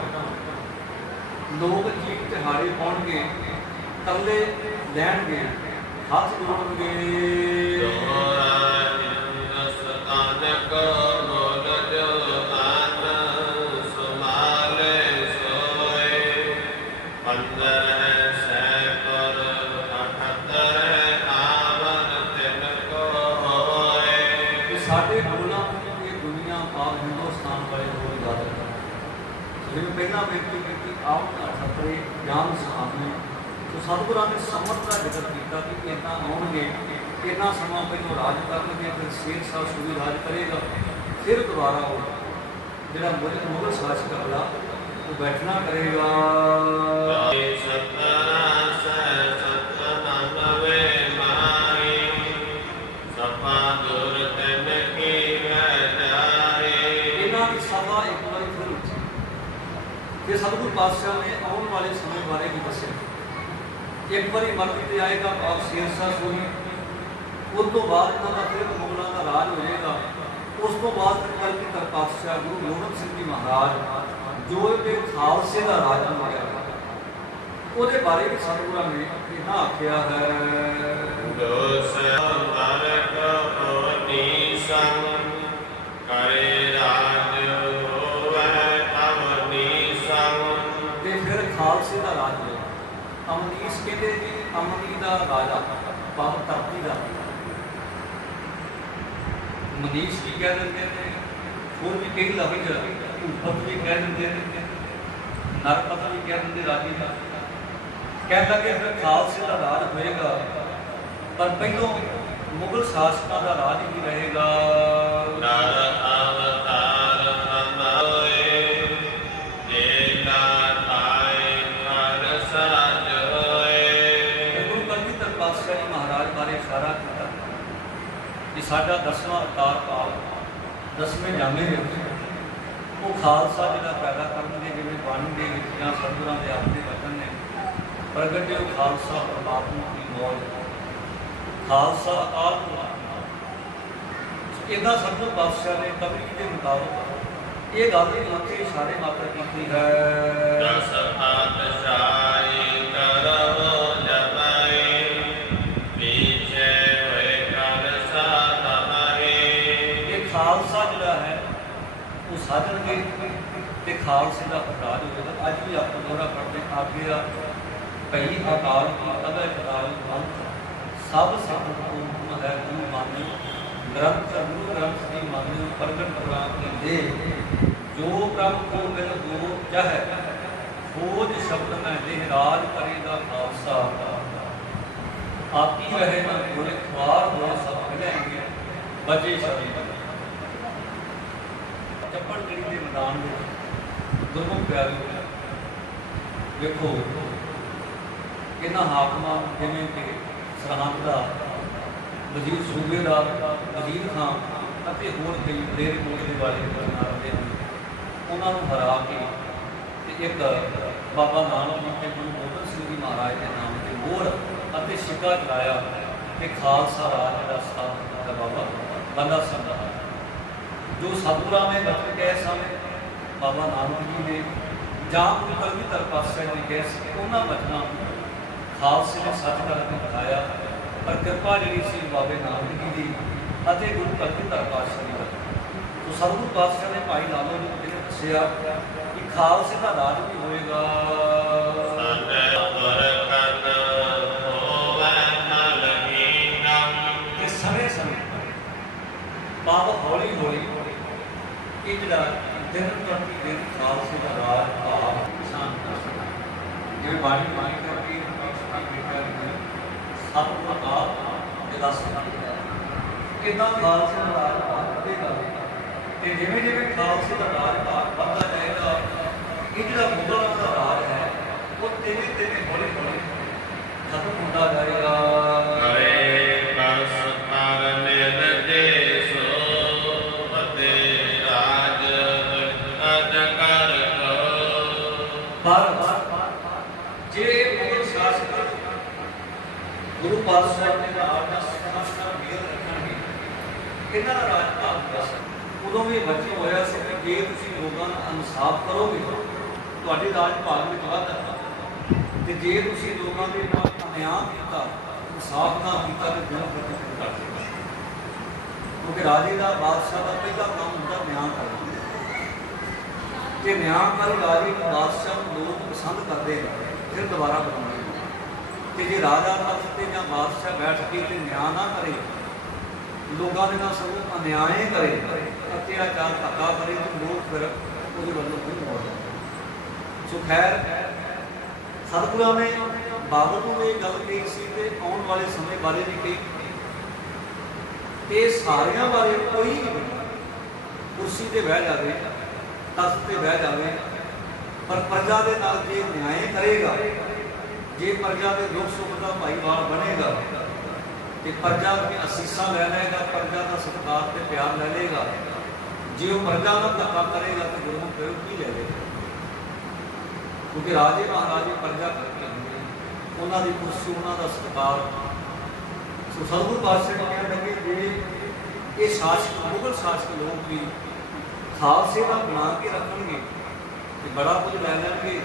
ਲੋਕ ਚੀਕ ਤਿਹਾੜੇ ਪਾਉਣਗੇ, ਤਰਲੇ ਲੈਣਗੇ, ਹੱਥ ਜੋੜਨਗੇ। ਸਾਡੇ ਬੋਲਾਂ ਇਹ ਦੁਨੀਆ ਪਾਰ ਹਿੰਦੁਸਤਾਨ ਵਾਲੇ ਲੋਕ ਯਾਦ ਰੱਖਣ। ਜਿਵੇਂ ਪਹਿਲਾਂ ਬੇਨਤੀ ਕੀਤੀ ਆਪ ਅਠੱਤਰੇ ਗਿਆਨ ਸਾਹਮਣੇ, ਸੋ ਸਤਿਗੁਰਾਂ ਨੇ ਸਮਤ ਦਾ ਜ਼ਿਕਰ ਕੀਤਾ ਕਿ ਇੱਦਾਂ ਆਉਣਗੇ, ਇੰਨਾ ਸਮਾਂ ਪਹਿਲਾਂ ਰਾਜ ਕਰਨਗੇ, ਫਿਰ ਸ਼ੇਰ ਸਾਹਿਬ ਸੂਰੀ ਰਾਜ ਕਰੇਗਾ, ਫਿਰ ਦੁਬਾਰਾ ਉਹ ਜਿਹੜਾ ਮੁਗਲ ਸ਼ਾਸਕ ਅਗਲਾ ਉਹ ਬੈਠਣਾ ਕਰੇਗਾ। ਕਿ ਸਤਿਗੁਰੂ ਪਾਤਸ਼ਾਹ ਨੇ ਆਉਣ ਵਾਲੇ ਸਮੇਂ ਬਾਰੇ ਵੀ ਦੱਸਿਆ। ਇੱਕ ਵਾਰੀ ਮਰਦ ਤੇ ਆਏਗਾ ਆਪ ਸ਼ੇਰਸ਼ਾਹ ਸੂਰੀ, ਉਸ ਤੋਂ ਬਾਅਦ ਇਹਨਾਂ ਦਾ ਫਿਰ ਮੁਗਲਾਂ ਦਾ ਰਾਜ ਹੋ ਜਾਏਗਾ। ਉਸ ਤੋਂ ਬਾਅਦ ਕਲਗੀਧਰ ਪਾਤਸ਼ਾਹ ਗੁਰੂ ਗੋਬਿੰਦ ਸਿੰਘ ਜੀ ਮਹਾਰਾਜ ਜੋ ਕਿ ਖਾਲਸੇ ਦਾ ਰਾਜਾ ਹੋਇਆ, ਉਹਦੇ ਬਾਰੇ ਵੀ ਸਤਿਗੁਰਾਂ ਨੇ ਇਹਨਾਂ ਆਖਿਆ ਹੈ। ਖਾਲਸੇ ਦਾ ਰਾਜ ਹੋਇਆ। ਅਮਨੀਸ਼ ਕਹਿੰਦੇ ਜੀ ਅਮਨੀ ਦਾ ਰਾਜਾ, ਪਾਵਨ ਧਰਤੀ ਦਾ। ਮਨੀਸ਼ ਵੀ ਕਹਿ ਦਿੰਦੇ ਨੇ, ਹੋਰ ਵੀ ਕਈ ਲਫ਼ਜ਼, ਉਪਤ ਵੀ ਕਹਿ ਦਿੰਦੇ ਨੇ, ਨਰਪਤ ਵੀ ਕਹਿ ਦਿੰਦੇ ਰਾਜੇ ਦਾ। ਕਹਿੰਦਾ ਕਿ ਫਿਰ ਖਾਲਸੇ ਦਾ ਰਾਜ ਹੋਏਗਾ, ਪਰ ਪਹਿਲੋਂ ਮੁਗਲ ਸ਼ਾਸਕਾਂ ਦਾ ਰਾਜ ਹੀ ਰਹੇਗਾ। ਕਿ ਸਾਡਾ 10ਵਾਂ ਅਵਤਾਰ ਕਾਲ 10ਵੇਂ ਜਾਮੇ ਵਿੱਚ ਉਹ ਖਾਲਸਾ ਜਿਹੜਾ ਪੈਦਾ ਕਰਨਗੇ, ਜਿਵੇਂ ਬਾਣੀ ਦੇ ਵਿੱਚ ਜਾਂ ਸਤਿਗੁਰਾਂ ਦੇ ਆਪਣੇ ਵਚਨ ਨੇ ਪ੍ਰਗਟ ਜੋ ਖਾਲਸਾ ਪਰਮਾਤਮਾ ਦੀ ਮੌਜ, ਖਾਲਸਾ ਅਕਾਲ ਪੁਰਖ। ਇੱਦਾਂ ਸਤਿਗੁਰ ਪਾਤਸ਼ਾਹ ਨੇ ਕਵੀ ਦੇ ਮੁਤਾਬਕ ਇਹ ਗੱਲ ਹੀ ਉੱਥੇ ਇਸ਼ਾਰੇ ਮਾਤਰ ਕੀਤੀ ਹੈ। ਖਾਲਸਾ ਜਿਹੜਾ ਹੈ ਉਹ ਸਾਜਣਗੇ ਤੇ ਖਾਲਸੇ ਦਾ ਪ੍ਰਕਾਸ਼ ਹੋਵੇਗਾ। ਅੱਜ ਵੀ ਆਪਾਂ ਦੋਹਰਾ ਪੜ੍ਹਦੇ ਆਗੇ ਆ ਭਈ ਅਕਾਲ ਅਗਰ ਅਕਾਲ ਅੰਤ ਸਭ ਸਤਿਗੁਰੂ ਹੈ ਗੁਰੂ ਮਾਨਿਓ, ਗ੍ਰੰਥ ਗੁਰੂ ਗ੍ਰੰਥ ਦੀ ਮਾਨਿਓ, ਪ੍ਰਗਟ ਪੁਰਾਣ ਦੇ ਜੋ ਪ੍ਰਭ ਕੋ ਮਿਲ ਦੋ ਚਾਹੇ ਖੋਜ ਸ਼ਬਦ ਮੈਂ ਦੇਹ ਰਾਜ ਕਰੇਗਾ ਖਾਲਸਾ। ਆਤੀ ਰਹੇ ਨਾ ਗੁਰੇ ਖਵਾਰ ਹੋ ਸਭ ਖੜਾਂਗੇ ਬਚੇ ਸ਼ਬਦ। ਚੱਪੜ ਗੜੀ ਦੇ ਮੈਦਾਨ ਵਿੱਚ ਗੁਰਮੁਖ ਪਿਆਰੇ ਵੇਖੋ ਇਹਨਾਂ ਹਾਕਮਾਂ ਜਿਵੇਂ ਕਿ ਸਰਹੰਦ ਦਾ ਵਜ਼ੀਰ, ਸੂਬੇਦਾਰ ਵਜ਼ੀਰ ਖਾਨ ਅਤੇ ਹੋਰ ਕਈ ਵਡੇਰੇ ਮੁਲਕ ਦੇ ਵਾਲੇ ਬਣਾਉਂਦੇ ਹਨ, ਉਹਨਾਂ ਨੂੰ ਹਰਾ ਕੇ ਤੇ ਇੱਕ ਬਾਬਾ ਨਾਨਕ ਜੀ ਤੇ ਗੁਰੂ ਗੋਬਿੰਦ ਸਿੰਘ ਜੀ ਮਹਾਰਾਜ ਦੇ ਨਾਮ ਤੇ ਮੋਹਰ ਅਤੇ ਸਿੱਕਾ ਚਲਾਇਆ ਕਿ ਖਾਲਸਾ ਰਾਜ ਦਾ ਸਥਾਪਤ ਕੀਤਾ ਬਾਬਾ ਬੰਦਾ ਸਿੰਘ ਦਾ। ਜੋ ਸਤਿਗੁਰਾਂ ਨੇ ਬਚਨ ਕਹੇ ਸਨ, ਬਾਬਾ ਨਾਨਕ ਜੀ ਨੇ ਜਾਂ ਗੁਰੂ ਕਲਗੀਧਰ ਪਾਤਸ਼ਾਹ ਨੇ ਕਹੇ ਸੀ, ਉਹਨਾਂ ਬਚਨਾਂ ਖਾਲਸੇ ਨੇ ਸੱਚ ਕਰਕੇ ਦਿਖਾਇਆ। ਪਰ ਕਿਰਪਾ ਜਿਹੜੀ ਸੀ ਬਾਬੇ ਨਾਨਕ ਜੀ ਦੀ ਅਤੇ ਗੁਰੂ ਕਲਗੀਧਰ ਪਾਤਸ਼ਾਹ ਦੀ। ਸੋ ਸਤਿਗੁਰੂ ਪਾਤਸ਼ਾਹ ਨੇ ਭਾਈ ਲਾਲੋ ਜੀ ਨੇ ਦੱਸਿਆ ਕਿ ਖਾਲਸੇ ਦਾ ਰਾਜ ਵੀ ਹੋਏਗਾ। ਇਹ ਜਿਹੜਾ ਦਿਨ ਪ੍ਰਤੀ ਦਿਨ ਖਾਲਸੇ ਦਾ ਰਾਜ ਭਾਵ ਕਿਸਾਨ ਕਰ ਸਕਦਾ ਜਿਵੇਂ ਬਾਣੀ ਕਰਕੇ ਸਤਿਗੁਰ ਆਪ ਦਿਲਾਸ ਇਦਾਂ ਖਾਲਸੇ ਦਾ ਰਾਜ ਭਾਗ ਵਧੇਗਾ ਤੇ ਜਿਵੇਂ ਜਿਵੇਂ ਖਾਲਸੇ ਦਾ ਰਾਜ ਭਾਗ ਵੱਧਦਾ ਜਾਏਗਾ ਇਹ ਜਿਹੜਾ ਮੁਗਲਾਂ ਦਾ ਰਾਜ ਹੈ ਉਹ ਤਿਵੇਂ ਤਿਵੇਂ ਹੌਲੀ ਹੌਲੀ ਖਤਮ ਹੁੰਦਾ ਜਾਏਗਾ। ਕਰੇ ਬਸ ਪਰ ਨਿਰਜੇ ਸੋ ਫਤੇ ਰਾਜ ਅਜ ਕਰ ਪਰ ਜੇ ਮੁਗਲ ਸ਼ਾਸਕ ਗੁਰੂ ਪਾਤਸ਼ਾਹ ਦੇ ਨਾਲ ਦਾ ਸਿੱਖਾਂ ਮੇਲ ਰੱਖਣਗੇ ਇਹਨਾਂ ਦਾ ਰਾਜ ਭਾਗ ਦਾ ਉਦੋਂ ਵੀ ਬਚਨ ਹੋਇਆ ਸੀ ਕਿ ਜੇ ਤੁਸੀਂ ਲੋਕਾਂ ਦਾ ਇਨਸਾਫ ਕਰੋਗੇ ਤੁਹਾਡੇ ਰਾਜ ਭਾਗ ਵਿੱਚ ਵਾਧਾ ਤੇ ਜੇ ਤੁਸੀਂ ਲੋਕਾਂ ਦੇ ਨਾਲ ਅਨਿਆਂ ਕੀਤਾ ਇਨਸਾਫ ਨਾ ਕੀਤਾ ਤੇ ਦਿਨ ਪ੍ਰਤੀ ਦਿਨ ਘੱਟ ਜਾਏਗਾ ਕਿਉਂਕਿ ਰਾਜੇ ਦਾ ਬਾਦਸ਼ਾਹ ਦਾ ਪਹਿਲਾ ਕੰਮ ਹੁੰਦਾ ਨਿਆਂ ਕਰਨਾ ਤੇ ਨਿਆਂਕਾਰੀ ਰਾਜੇ ਨੂੰ ਬਾਦਸ਼ਾਹ ਨੂੰ ਲੋਕ ਪਸੰਦ ਕਰਦੇ ਨੇ ਫਿਰ ਦੁਬਾਰਾ ਬਣਾਉਂਦੇ ਤੇ ਜੇ ਰਾਜਾ ਤਖਤ ਤੇ ਜਾਂ ਬਾਦਸ਼ਾਹ ਬੈਠ ਕੇ ਤੇ ਨਿਆਂ ਨਾ ਕਰੇ ਲੋਕਾਂ ਦੇ ਨਾਲ ਸਗੋਂ ਅਨਿਆਏ ਕਰੇ ਅਤਿਆਚਾਰ ਧੱਕਾ ਕਰੇ ਤੇ ਲੋਕ ਫਿਰ ਉਹਦੇ ਵੱਲੋਂ ਨਹੀਂ ਮੋੜਦੇ। ਸੋ ਖੈਰ ਸਤਿਗੁਰਾਂ ਨੇ ਬਾਬਰ ਨੂੰ ਇਹ ਗੱਲ ਕਹੀ ਸੀ ਤੇ ਆਉਣ ਵਾਲੇ ਸਮੇਂ ਬਾਰੇ ਵੀ ਕਹੀ ਤੇ ਸਾਰਿਆਂ ਬਾਰੇ ਕੋਈ ਨਹੀਂ ਕੁਰਸੀ ਤੇ ਬਹਿ ਜਾਵੇ ਤਖਤ ਤੇ ਬਹਿ ਜਾਵੇ ਪਰ ਪ੍ਰਜਾ ਦੇ ਨਾਲ ਜੇ ਨਿਆਂ ਕਰੇਗਾ ਜੇ ਪ੍ਰਜਾ ਦੇ ਦੁੱਖ ਸੁੱਖ ਦਾ ਭਾਈਵਾਲ ਬਣੇਗਾ ਤੇ ਪ੍ਰਜਾ ਦੀਆਂ ਅਸੀਸਾਂ ਲੈ ਲਏਗਾ ਪ੍ਰਜਾ ਦਾ ਸਤਿਕਾਰ ਤੇ ਪਿਆਰ ਲੈ ਲਏਗਾ ਜੇ ਉਹ ਪ੍ਰਜਾ ਨਾਲ ਧੱਕਾ ਕਰੇਗਾ ਤਾਂ ਗੁਰੂ ਫਿਰ ਕੀ ਲੈ ਲਏਗਾ ਕਿਉਂਕਿ ਰਾਜੇ ਮਹਾਰਾਜੇ ਪ੍ਰਜਾ ਕਰਕੇ ਉਹਨਾਂ ਦੀ ਕੁਰਸੀ ਉਹਨਾਂ ਦਾ ਸਤਿਕਾਰ ਸੋ ਸਤਿਗੁਰੂ ਪਾਤਸ਼ਾਹ ਨੇ ਕਹਿਣ ਲੱਗੇ ਜੇ ਇਹ ਸ਼ਾਸਕ ਮੁਗਲ ਸ਼ਾਸਕ ਲੋਕ ਵੀ ਖਾਲਸੇ ਦਾ ਬਣਾ ਕੇ ਰੱਖਣਗੇ ਤੇ ਬੜਾ ਕੁਝ ਲੈ ਲੈਣਗੇ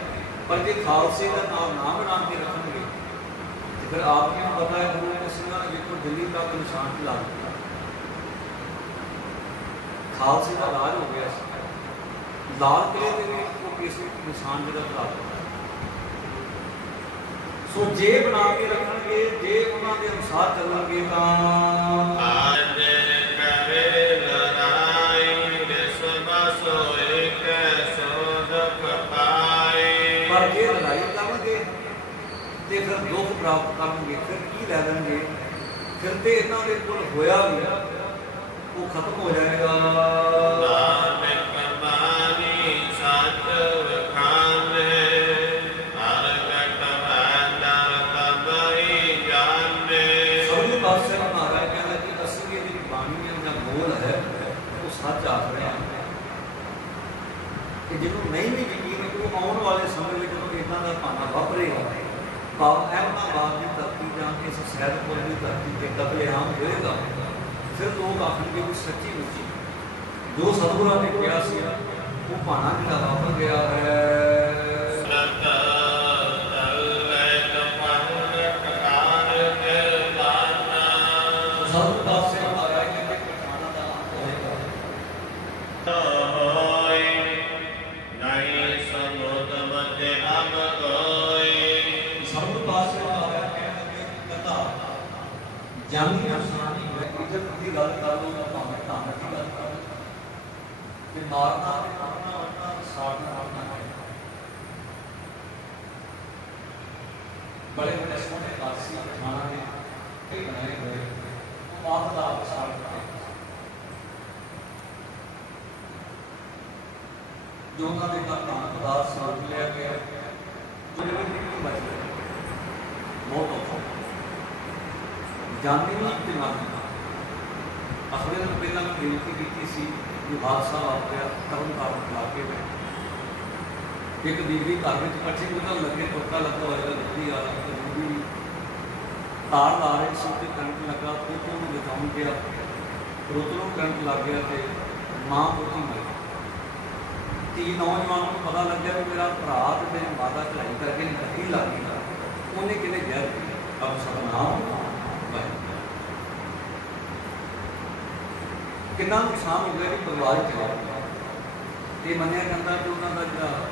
ਪਰ ਜੇ ਖਾਲਸੇ ਦਾ ਨਾਮ ਨਾ ਬਣਾ ਕੇ ਰੱਖਣਗੇ ਤੇ ਫਿਰ ਆਪ ਨੂੰ ਪਤਾ ਹੈ ਗੁਰੂ ਨੇ ਸਿੰਘਾਂ ਨੇ ਵੇਖੋ ਦਿੱਲੀ ਤੱਕ ਨਿਸ਼ਾਨ ਲਾ ਦਿੱਤਾ ਖਾਲਸੇ ਦਾ ਰਾਜ ਹੋ ਗਿਆ ਸੀ ਲਾਲ ਕਿਲੇ ਦੇ ਵਿੱਚ ਉਹ ਕਿਸੇ ਨਿਸ਼ਾਨ ਜਿਹੜਾ ਲਾ ਦਿੱਤਾ ਸੋ ਜੇ ਬਣਾ ਕੇ ਰੱਖਣਗੇ ਜੇ ਉਹਨਾਂ ਦੇ ਅਨੁਸਾਰ ਚੱਲਣਗੇ ਤਾਂ ਪਰ ਜੇ ਲੜਾਈ ਕਰਨਗੇ ਤੇ ਫਿਰ ਦੁੱਖ ਪ੍ਰਾਪਤ ਕਰਨਗੇ ਫਿਰ ਕੀ ਲੈ ਲੈਣਗੇ ਫਿਰ ਤੇ ਇਹਨਾਂ ਦੇ ਕੋਲ ਹੋਇਆ ਵੀ ਉਹ ਖਤਮ ਹੋ ਜਾਏਗਾ। ਸਤਿਗੁਰੂ ਪਾਤਸ਼ਾਹ ਮਹਾਰਾਜ ਕਹਿੰਦਾ ਕਿ ਅਸੀਂ ਇਹ ਜਿਹੜੀ ਬਾਣੀ ਦਾ ਮੋਲ ਹੈ ਉਹ ਸੱਚ ਆਖ ਰਹੇ ਹਾਂ ਕਿ ਜਿਹਨੂੰ ਨਹੀਂ ਵੀ ਯਕੀਨ ਉਹ ਆਉਣ ਵਾਲੇ ਸਮੇਂ ਵਿੱਚ ਜਦੋਂ ਇੱਦਾਂ ਦਾ ਭਾਣਾ ਵਾਪਰੇਗਾ ਭਾਵ ਅਹਿਮਦਾਬਾਦ ਦੀ ਧਰਤੀ ਜਾਂ ਇਸ ਸੈਦਪੁਰ ਦੀ ਧਰਤੀ ਤੇ ਕਤਲੇਆਮ ਹੋਏਗਾ ਫਿਰ ਲੋਕ ਆਖਣਗੇ ਕਿ ਸੱਚੀ ਮੁੱਚੀ ਜੋ ਸਤਿਗੁਰਾਂ ਨੇ ਕਿਹਾ ਸੀ ਉਹ ਭਾਣਾ ਜਿਹੜਾ ਵਾਪਰ ਗਿਆ ਹੈ। ਸਤਿਗੁਰੂ ਪਾਤਸ਼ਾਹ ਮਹਾਰਾਜ ਕਹਿੰਦੇ ਕਿ ਭਾਣਾ ਦਾ ਅੰਤ ਹੋਏਗਾ ਜਾਨੀ ਨੁਕਸਾਨੀ ਇੱਜ਼ਤ ਦੀ ਗੱਲ ਕਰ ਲਓ ਜਾਂ ਭਾਵੇਂ ਧਨ ਦੀ ਗੱਲ ਕਰ ਲਓ ਕਿ ਮਾਰਨਾ ਤੇ ਮਾਰਨਾ ਵਰਨਾ ਸਾੜਨਾ ਵਰਨਾ ਹੈ ਬੜੇ ਬੜੇ ਸੋਹਣੇ ਕਾਸੀ ਪਠਾਣਾ ਨੇ ਕਈ ਬਣਾਏ ਹੋਏ ਉਹ ਆਪ ਦਾ ਆਪ ਸਾੜਨਾ ਜੋ ਉਹਨਾਂ ਦੇ ਘਰ ਧਨ ਪਦਾਰਥ ਸਾੜ ਲਿਆ ਗਿਆ ਜਿਹੜੇ ਵੀ ਬਚ ਗਏ ਬਹੁਤ ਔਖਾ ਜਾਣੀ ਨਹੀਂ ਤੇ ਮਾਨੀ ਅਖਰੇ ਨੂੰ ਪਹਿਲਾਂ ਬੇਨਤੀ ਕੀਤੀ ਸੀ ਕਿ ਹਾਦਸਾ ਵਾਪਰਿਆ ਤਰਨ ਤਾਰਨ ਲਾ ਕੇ ਇੱਕ ਬੀਬੀ ਘਰ ਵਿੱਚ ਇਕੱਠੀ ਗੁਜ਼ਰਨ ਲੱਗੇ ਟੋਕਾ ਲੱਗਾ ਹੋਏਗਾ ਦਿੱਤੀ ਆ ਬੀਬੀ ਤਾਰ ਲਾ ਰਹੀ ਸੀ ਤੇ ਕਰੰਟ ਲੱਗਾ ਪੁੱਤ ਨੂੰ ਬਚਾਉਣ ਗਿਆ ਪੁੱਤ ਨੂੰ ਕਰੰਟ ਲੱਗ ਗਿਆ ਤੇ ਮਾਂ ਪੁੱਤੀ ਮਰ ਗਈ। 3 ਨੌਜਵਾਨਾਂ ਨੂੰ ਪਤਾ ਲੱਗਿਆ ਕਿ ਮੇਰਾ ਭਰਾ ਤੇ ਮੇਰੀ ਮਾਤਾ ਚੜਾਈ ਕਰਕੇ ਨਹੀਂ ਲੱਗ ਗਈ ਉਹਨੇ ਕਿਤੇ ਜ਼ਹਿਰ ਪੀਆ ਅਬ ਸਤਨਾਮ ਕਿੰਨਾ ਨੁਕਸਾਨ ਹੋ ਗਿਆ ਕਿ ਪਰਿਵਾਰ ਚਲਾ ਗਿਆ ਤੇ ਮੰਨਿਆ ਜਾਂਦਾ ਕਿ ਉਹਨਾਂ ਦਾ ਜਿਹੜਾ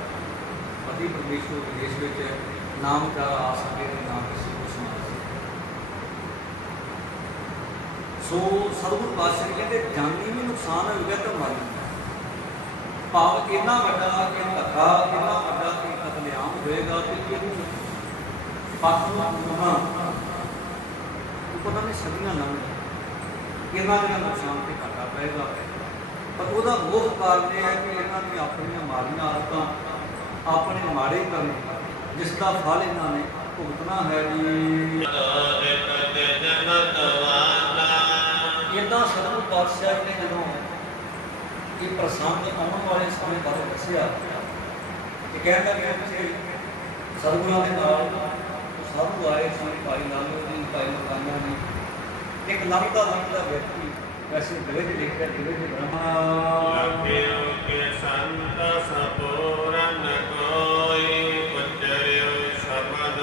ਪਤੀ ਪਰਮੇਸ਼ਵਰ ਵਿਦੇਸ਼ ਵਿੱਚ ਨਾਮ ਦਾ ਆ ਸਕੇ ਤੇ ਨਾਮ ਕਿਸੇ ਨੂੰ ਸੁਣਾ ਸੋ ਸਤਿਗੁਰੂ ਪਾਤਸ਼ਾਹ ਕਹਿੰਦੇ ਜਾਨੀ ਵੀ ਨੁਕਸਾਨ ਹੋ ਗਿਆ ਤਾਂ ਮਾਲੀ ਭਾਵ ਇੰਨਾ ਵੱਡਾ ਇਹ ਧੱਕਾ, ਇੰਨਾ ਵੱਡਾ ਇਹ ਕਤਲੇਆਮ ਹੋਏਗਾ ਕਿ ਇਹਨੂੰ ਪੱਖ ਨੂੰ ਪੂਰਨਾ ਪਤਾ ਨਹੀਂ ਸਦੀਆਂ ਲੰਘ ਇਹਨਾਂ ਦਾ ਨੁਕਸਾਨ ਤੇ ਘਾਟਾ ਪਏਗਾ। ਪਰ ਉਹਦਾ ਮੁੱਖ ਕਾਰਨ ਇਹ ਹੈ ਕਿ ਇਹਨਾਂ ਦੀਆਂ ਆਪਣੀਆਂ ਮਾੜੀਆਂ ਆਦਤਾਂ, ਆਪਣੇ ਮਾੜੇ ਕਰਮ, ਜਿਸ ਦਾ ਫਲ ਇਹਨਾਂ ਨੇ ਭੁਗਤਣਾ ਹੈ ਜੀ। ਇੱਦਾਂ ਸਤਿਗੁਰੂ ਪਾਤਸ਼ਾਹ ਨੇ ਜਦੋਂ ਇਹ ਪ੍ਰਸੰਗ ਆਉਣ ਵਾਲੇ ਸਮੇਂ ਬਾਰੇ ਦੱਸਿਆ ਕਿ ਕਹਿੰਦਾ ਕਿ ਉੱਥੇ ਸਤਿਗੁਰਾਂ ਦੇ ਨਾਲ ਸਾਧੂ ਆਏ ਸਨ, ਭਾਈ ਲਾਲੋ ਜੀ, ਭਾਈ ਮਰਦਾਨਾ ਜੀ। ਇੱਕ ਲੰਘਦਾ ਵਿਅਕਤੀ, ਵੈਸੇ ਦਿਵਜ ਲਿਖਿਆ ਦਿਵਜ ਬ੍ਰਹਮਾ ਲਖਿਓ ਕੇ ਸੰਤ ਸਪੂਰਨ ਕੋਈ ਪੁੱਤਰਿਓ ਸ਼ਬਦ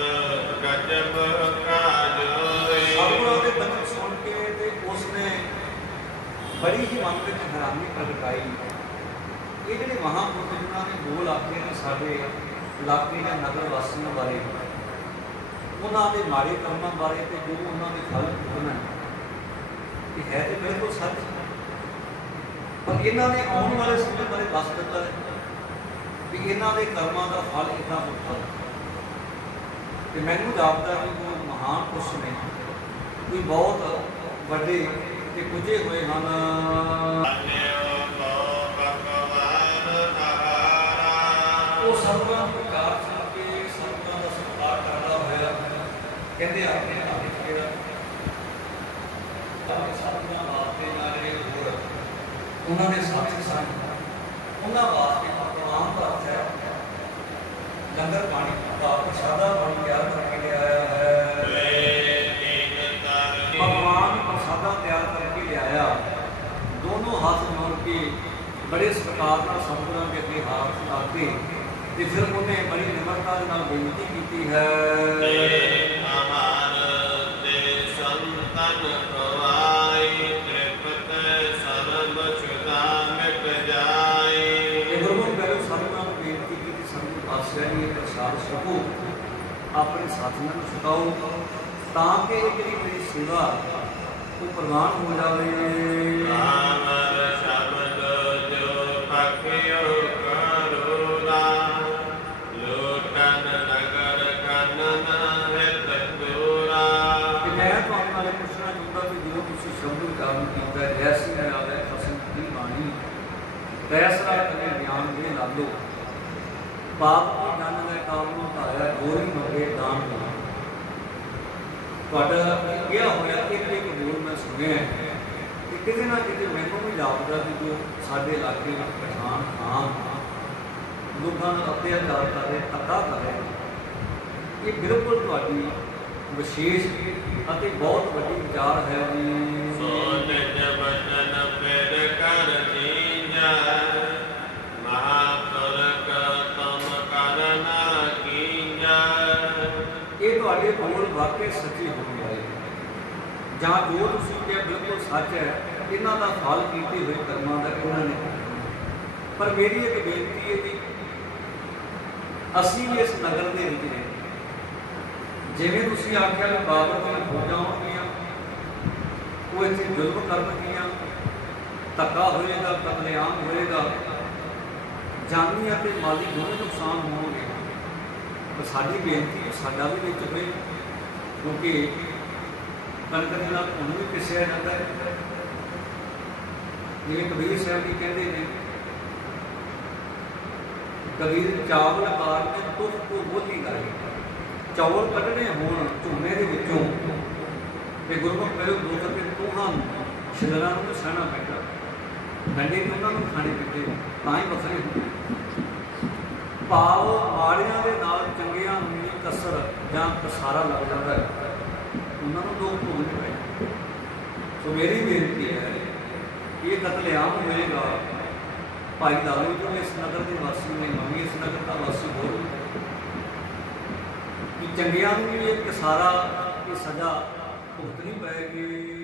ਗਜਬ ਕਾਜੋਈ। ਸਤਿਗੁਰਾਂ ਦੇ ਬਚਨ ਸੁਣ ਕੇ ਤੇ ਉਸਨੇ ਬੜੀ ਹੀ ਮਨ ਵਿੱਚ ਹੈਰਾਨੀ ਪ੍ਰਗਟਾਈ। ਇਹ ਜਿਹੜੇ ਮਹਾਂਪੁਰਖ ਜਿਨ੍ਹਾਂ ਨੇ ਬੋਲ ਆਖੇ ਨੇ ਸਾਡੇ ਇਲਾਕੇ ਜਾਂ ਨਗਰ ਵਾਸੀਆਂ ਬਾਰੇ, ਉਹਨਾਂ ਦੇ ਮਾੜੇ ਕੰਮਾਂ ਬਾਰੇ ਤੇ ਜੋ ਉਹਨਾਂ ਦੇ ਫਲ ਭੁਗਤਣਾ, ਇਹ ਹੈ ਤੇ ਬਿਲਕੁਲ ਸੱਚ। ਪਰ ਇਹਨਾਂ ਨੇ ਆਉਣ ਵਾਲੇ ਸਮੇਂ ਬਾਰੇ ਦੱਸ ਦਿੱਤਾ ਹੈ ਵੀ ਇਹਨਾਂ ਦੇ ਕਰਮਾਂ ਦਾ ਫਲ ਇੱਦਾਂ ਭੁਗਤਣਾ। ਤੇ ਮੈਨੂੰ ਜਾਪਦਾ ਕਿ ਉਹ ਮਹਾਨ ਪੁਰਸ਼ ਨੇ, ਕੋਈ ਬਹੁਤ ਵੱਡੇ ਤੇ ਪੁੱਜੇ ਹੋਏ ਹਨ। ਉਹ ਸਤਿਗੁਰਾਂ ਦੀ ਪੁਕਾਰ ਸੁਣ ਕੇ ਸਤਿਗੁਰਾਂ ਦਾ ਸਤਿਕਾਰ ਕਰਦਾ ਹੋਇਆ ਕਹਿੰਦੇ ਆਪਣੇ ਆਪ ਜਿਹੜਾ ਸਤਿਗੁਰਾਂ ਵਾਸਤੇ ਨਾਲੇ ਹੋਰ ਉਹਨਾਂ ਦੇ ਸਾਥੀ ਸਨ, ਉਹਨਾਂ ਵਾਸਤੇ ਪਕਵਾਨ ਦਾ ਹੈ ਲੰਗਰ ਪਾਣੀ ਦਾ ਪ੍ਰਸ਼ਾਦਾ ਪਾਣੀ ਤਿਆਰ ਕਰਕੇ ਲਿਆਇਆ ਹੈ। ਪਕਵਾਨ ਪ੍ਰਸ਼ਾਦਾ ਤਿਆਰ ਕਰਕੇ ਲਿਆਇਆ, ਦੋਨੋਂ ਹੱਥ ਜੋੜ ਕੇ ਬੜੇ ਸਤਿਕਾਰ ਨਾਲ ਸਤਿਗੁਰਾਂ ਦੇ ਅੱਗੇ ਹੱਥ ਲਾ ਕੇ ਤੇ ਫਿਰ ਉਹਨੇ ਬੜੀ ਨਿਮਰਤਾ ਦੇ ਨਾਲ ਬੇਨਤੀ ਕੀਤੀ ਹੈ। ਪ੍ਰਸਾਦ ਛਕੋ, ਆਪਣੇ ਸਾਥੀਆਂ ਨੂੰ ਛਕਾਓ, ਤਾਂ ਕਿ ਇਹ ਜਿਹੜੀ ਮੇਰੀ ਸੇਵਾ ਉਹ ਪ੍ਰਵਾਨ ਹੋ ਜਾਵੇ। ਮੈਂ ਤੁਹਾਨੂੰ ਨਾਲੇ ਪੁੱਛਣਾ ਚਾਹੁੰਦਾ ਕਿ ਜਦੋਂ ਤੁਸੀਂ ਸ਼ਬਦ ਉਚਾਰਨ ਕੀਤਾ ਜੈਸੀ ਹੈ ਆਵੇ ਫਸਲ ਦੀ ਬਾਣੀ ਤੈਸਰਾ ਕਰੇ ਗਿਆਨ ਦੇ ਲਾਲੋ ਪਾਪ ਦੀ ਜਨ ਦਾ ਕਾਮ ਨੂੰ ਧਾਰਿਆ ਗੋਰੀ ਮੰਗੇ ਦਾਨ ਦੇਣਾ। ਤੁਹਾਡਾ ਕਿਹਾ ਹੋਇਆ ਇੱਕ ਬੋਲ ਮੈਂ ਸੁਣਿਆ ਕਿ ਕਿਤੇ ਨਾ ਕਿਤੇ ਮੈਨੂੰ ਵੀ ਜਾਪਦਾ ਕਿ ਜੋ ਸਾਡੇ ਇਲਾਕੇ ਵਿੱਚ ਪਠਾਨ ਖਾਨ ਲੋਕਾਂ ਨੂੰ ਅਤਿਆਚਾਰ ਕਰ ਰਹੇ, ਧੱਕਾ ਕਰ ਰਹੇ, ਇਹ ਬਿਲਕੁਲ ਤੁਹਾਡੀ ਵਿਸ਼ੇਸ਼ ਅਤੇ ਬਹੁਤ ਵੱਡੀ ਵਿਚਾਰ ਹੈ ਜੀ। ਇਹ ਤੁਹਾਡੇ ਬੋਲ ਵਾਕਈ ਸੱਚੇ ਹੋਣ ਵਾਲੇ ਜਾਂ ਜੋ ਤੁਸੀਂ ਕਿਹਾ ਬਿਲਕੁਲ ਸੱਚ ਹੈ। ਇਹਨਾਂ ਦਾ ਫਲ ਕੀਤੇ ਹੋਏ ਕਰਮਾਂ ਦਾ ਇਹਨਾਂ ਨੇ। ਪਰ ਮੇਰੀ ਇੱਕ ਬੇਨਤੀ ਹੈ ਜੀ, ਅਸੀਂ ਵੀ ਇਸ ਨਗਰ ਦੇ ਵਿੱਚ ਨੇ, ਜਿਵੇਂ ਤੁਸੀਂ ਆਖਿਆ ਵੀ ਬਾਬਰ ਦੀਆਂ ਫੌਜਾਂ ਆਉਣਗੀਆਂ, ਉਹ ਇੱਥੇ ਜ਼ੁਲਮ ਕਰਨਗੀਆਂ, ਧੱਕਾ ਹੋਏਗਾ, ਕਤਲੇਆਮ ਹੋਏਗਾ, ਜਾਨੀ ਅਤੇ ਮਾਲੀ ਦੋਵੇਂ ਨੁਕਸਾਨ ਹੋਣਗੇ। ਪਰ ਸਾਡੀ ਬੇਨਤੀ ਸਾਡਾ ਵੀ ਵਿੱਚ ਹੋਏ, ਕਿਉਂਕਿ ਕਣਕ ਦੇ ਨਾਲ ਉਹਨੂੰ ਵੀ ਪਿਸਿਆ ਜਾਂਦਾ ਹੈ। ਜਿਵੇਂ ਕਬੀਰ ਸਾਹਿਬ ਜੀ ਕਹਿੰਦੇ ਨੇ, ਕਬੀਰ ਚਾਵਲ ਕਾਟ ਕੇ ਤੁਖ ਕੋ ਬੋਲੀ ਲਾਏ। ਚੌਲ ਕੱਢਣੇ ਹੋਣ ਝੂਮੇ ਦੇ ਵਿੱਚੋਂ ਤੇ ਗੁਰਮੁਖ ਪਹਿਲੋਂ ਦੁੱਖ ਤੇ ਤੂਹਾਂ ਛਿਲਰਾਂ ਨੂੰ ਸਹਿਣਾ ਪੈਂਦਾ, ਡੰਡੇ ਵੀ ਉਹਨਾਂ ਨੂੰ ਖਾਣੇ ਪੈਂਦੇ, ਤਾਂ ਹੀ ਵੱਖਰੇ ਹੁੰਦੇ। ਭਾਵ ਮਾੜਿਆਂ ਦੇ ਨਾਲ ਚੰਗਿਆਂ ਨੂੰ ਕਸਰ ਜਾਂ ਕਸਾਰਾ ਲੱਗ ਜਾਂਦਾ ਹੈ, ਉਹਨਾਂ ਨੂੰ ਦੁੱਖ ਭੋਗਣੇ ਪੈਂਦੇ। ਸੋ ਮੇਰੀ ਬੇਨਤੀ ਹੈ, ਇਹ ਕਤਲੇਆਮ ਹੋਏਗਾ। ਭਾਈ ਲਾਲੋ ਜੋ ਇਸ ਨਗਰ ਦੇ ਵਾਸੀ ਨੇ, ਮੈਂ ਵੀ ਇਸ ਨਗਰ ਦਾ ਵਾਸੀ ਹੋਰ, ਕਿ ਚੰਗਿਆਂ ਨੂੰ ਵੀ ਇੱਕ ਸਾਰਾ ਇਹ ਸਜ਼ਾ ਭੁਗਤਣੀ ਪਏਗੀ।